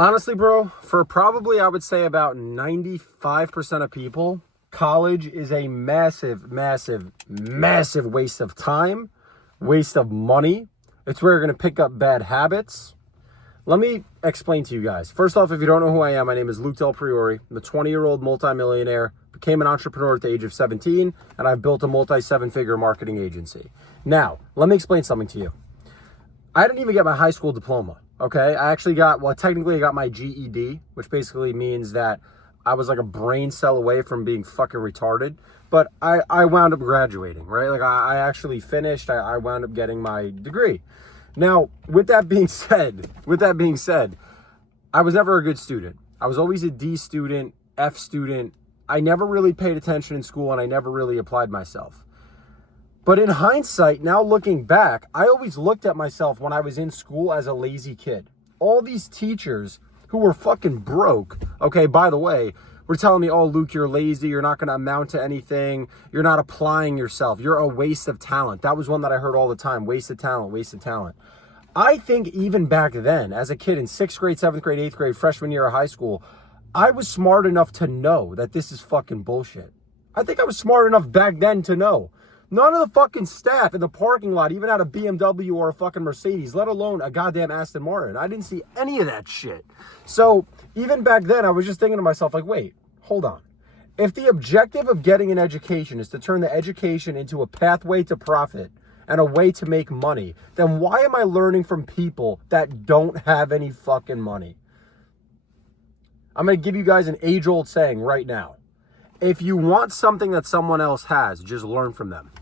Honestly, bro, for probably I would say about 95% of people, college is a massive, massive, massive waste of time, waste of money. It's where you're going to pick up bad habits. Let me explain to you guys. First off, if you don't know who I am, my name is Luke Del Priori. I'm a 20-year-old multimillionaire, became an entrepreneur at the age of 17, and I've built a multi-seven-figure marketing agency. Now, let me explain something to you. I didn't even get my high school diploma, okay? Technically I got my GED, which basically means that I was like a brain cell away from being fucking retarded, but I wound up graduating, right? Like I actually finished, I wound up getting my degree. Now, with that being said, I was never a good student. I was always a D student, F student. I never really paid attention in school and I never really applied myself. But in hindsight, now looking back, I always looked at myself when I was in school as a lazy kid. All these teachers who were fucking broke, okay, by the way, were telling me, oh, Luke, you're lazy, you're not going to amount to anything, you're not applying yourself, you're a waste of talent. That was one that I heard all the time, waste of talent, waste of talent. I think even back then, as a kid in 6th grade, 7th grade, 8th grade, freshman year of high school, I was smart enough to know that this is fucking bullshit. I think I was smart enough back then to know. None of the fucking staff in the parking lot even had a BMW or a fucking Mercedes, let alone a goddamn Aston Martin. I didn't see any of that shit. So even back then, I was just thinking to myself, like, wait, hold on. If the objective of getting an education is to turn the education into a pathway to profit and a way to make money, then why am I learning from people that don't have any fucking money? I'm going to give you guys an age-old saying right now. If you want something that someone else has, just learn from them.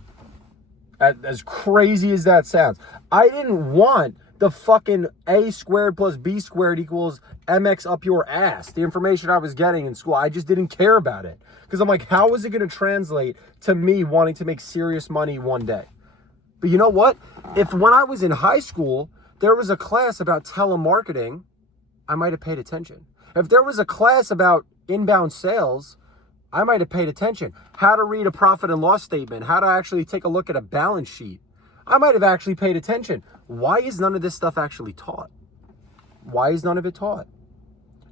As crazy as that sounds. I didn't want the fucking A squared plus B squared equals MX up your ass. The information I was getting in school, I just didn't care about it. Because I'm like, how is it going to translate to me wanting to make serious money one day? But you know what? If when I was in high school, there was a class about telemarketing, I might have paid attention. If there was a class about inbound sales, I might have paid attention. How to read a profit and loss statement, how to actually take a look at a balance sheet. I might have actually paid attention. Why is none of this stuff actually taught? Why is none of it taught?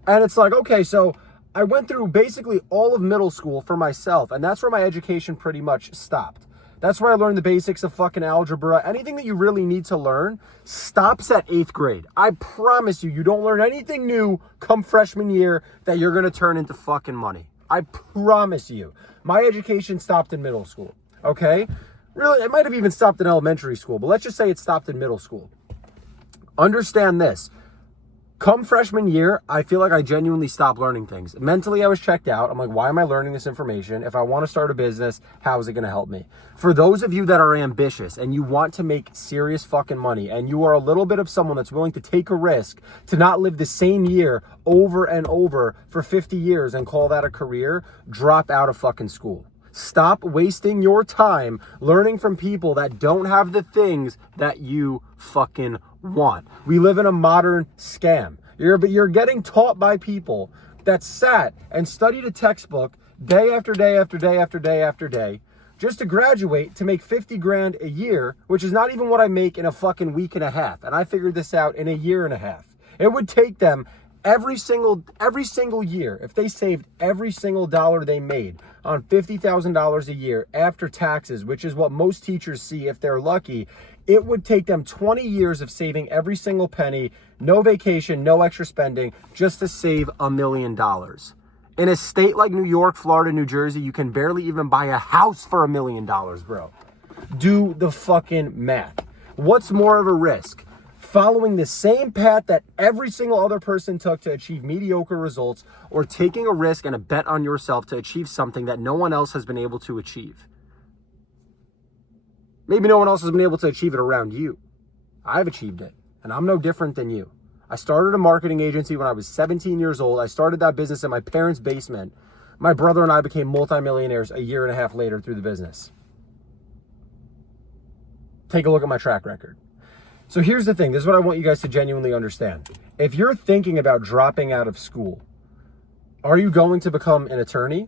And it's like, okay, so I went through basically all of middle school for myself, and that's where my education pretty much stopped. That's where I learned the basics of fucking algebra. Anything that you really need to learn stops at 8th grade. I promise you, you don't learn anything new come freshman year that you're going to turn into fucking money. I promise you. My education stopped in middle school, okay? Really, it might have even stopped in elementary school, but let's just say it stopped in middle school. Understand this. Come freshman year, I feel like I genuinely stopped learning things. Mentally, I was checked out. I'm like, why am I learning this information? If I want to start a business, how is it going to help me? For those of you that are ambitious and you want to make serious fucking money and you are a little bit of someone that's willing to take a risk to not live the same year over and over for 50 years and call that a career, drop out of fucking school. Stop wasting your time learning from people that don't have the things that you fucking want. We live in a modern scam. You're getting taught by people that sat and studied a textbook day after day after day after day after day just to graduate to make 50 grand a year, which is not even what I make in a fucking week and a half. And I figured this out in a year and a half. It would take them every single year, if they saved every single dollar they made on $50,000 a year after taxes, which is what most teachers see if they're lucky, it would take them 20 years of saving every single penny, no vacation, no extra spending, just to save $1 million. In a state like New York, Florida, New Jersey, you can barely even buy a house for $1 million, bro. Do the fucking math. What's more of a risk? Following the same path that every single other person took to achieve mediocre results, or taking a risk and a bet on yourself to achieve something that no one else has been able to achieve. Maybe no one else has been able to achieve it around you. I've achieved it, and I'm no different than you. I started a marketing agency when I was 17 years old. I started that business in my parents' basement. My brother and I became multimillionaires a year and a half later through the business. Take a look at my track record. So here's the thing. This is what I want you guys to genuinely understand. If you're thinking about dropping out of school, are you going to become an attorney?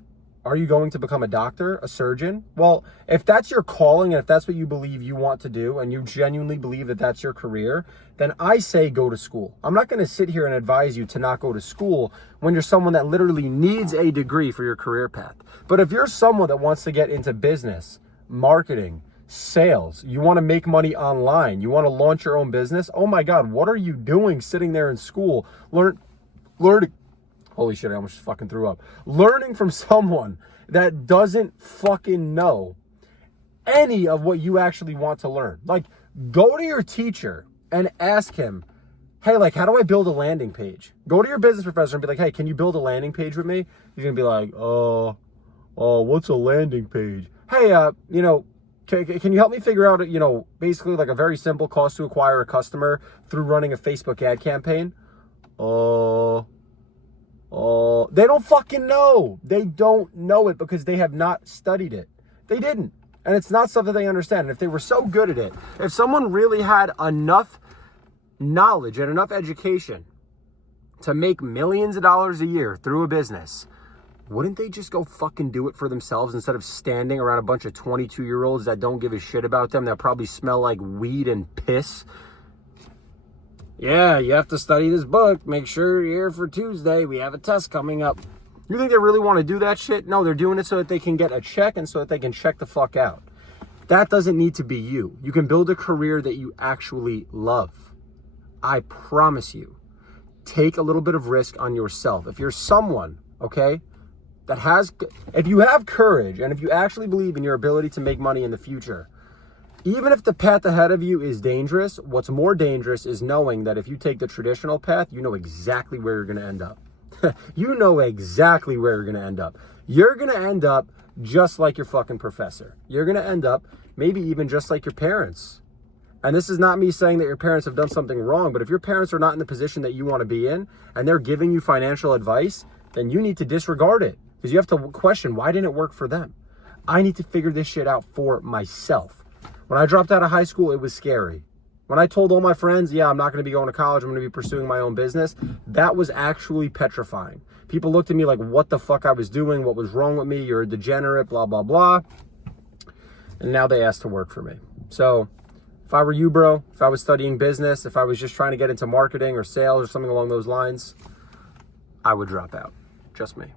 Are you going to become a doctor, a surgeon? Well, if that's your calling and if that's what you believe you want to do and you genuinely believe that that's your career, then I say go to school. I'm not going to sit here and advise you to not go to school when you're someone that literally needs a degree for your career path. But if you're someone that wants to get into business, marketing, sales, you want to make money online, you want to launch your own business, oh my God, what are you doing sitting there in school learning? Holy shit, I almost fucking threw up. Learning from someone that doesn't fucking know any of what you actually want to learn. Like, go to your teacher and ask him, hey, like, how do I build a landing page? Go to your business professor and be like, hey, can you build a landing page with me? He's going to be like, what's a landing page? Hey, can you help me figure out, basically like a very simple cost to acquire a customer through running a Facebook ad campaign? They don't fucking know. They don't know it because they have not studied it. They didn't. And it's not something they understand. And if they were so good at it, if someone really had enough knowledge and enough education to make millions of dollars a year through a business, wouldn't they just go fucking do it for themselves instead of standing around a bunch of 22-year-olds that don't give a shit about them, that probably smell like weed and piss? Yeah, you have to study this book. Make sure you're here for Tuesday. We have a test coming up. You think they really want to do that shit? No, they're doing it so that they can get a check and so that they can check the fuck out. That doesn't need to be you. You can build a career that you actually love. I promise you. Take a little bit of risk on yourself. If you're someone, okay, if you have courage and if you actually believe in your ability to make money in the future, even if the path ahead of you is dangerous, what's more dangerous is knowing that if you take the traditional path, you know exactly where you're going to end up. You know exactly where you're going to end up. You're going to end up just like your fucking professor. You're going to end up maybe even just like your parents. And this is not me saying that your parents have done something wrong, but if your parents are not in the position that you want to be in and they're giving you financial advice, then you need to disregard it because you have to question, why didn't it work for them? I need to figure this shit out for myself. When I dropped out of high school, it was scary. When I told all my friends, yeah, I'm not going to be going to college, I'm going to be pursuing my own business, that was actually petrifying. People looked at me like what the fuck I was doing, what was wrong with me, you're a degenerate, blah, blah, blah. And now they asked to work for me. So if I were you, bro, if I was studying business, if I was just trying to get into marketing or sales or something along those lines, I would drop out. Just me.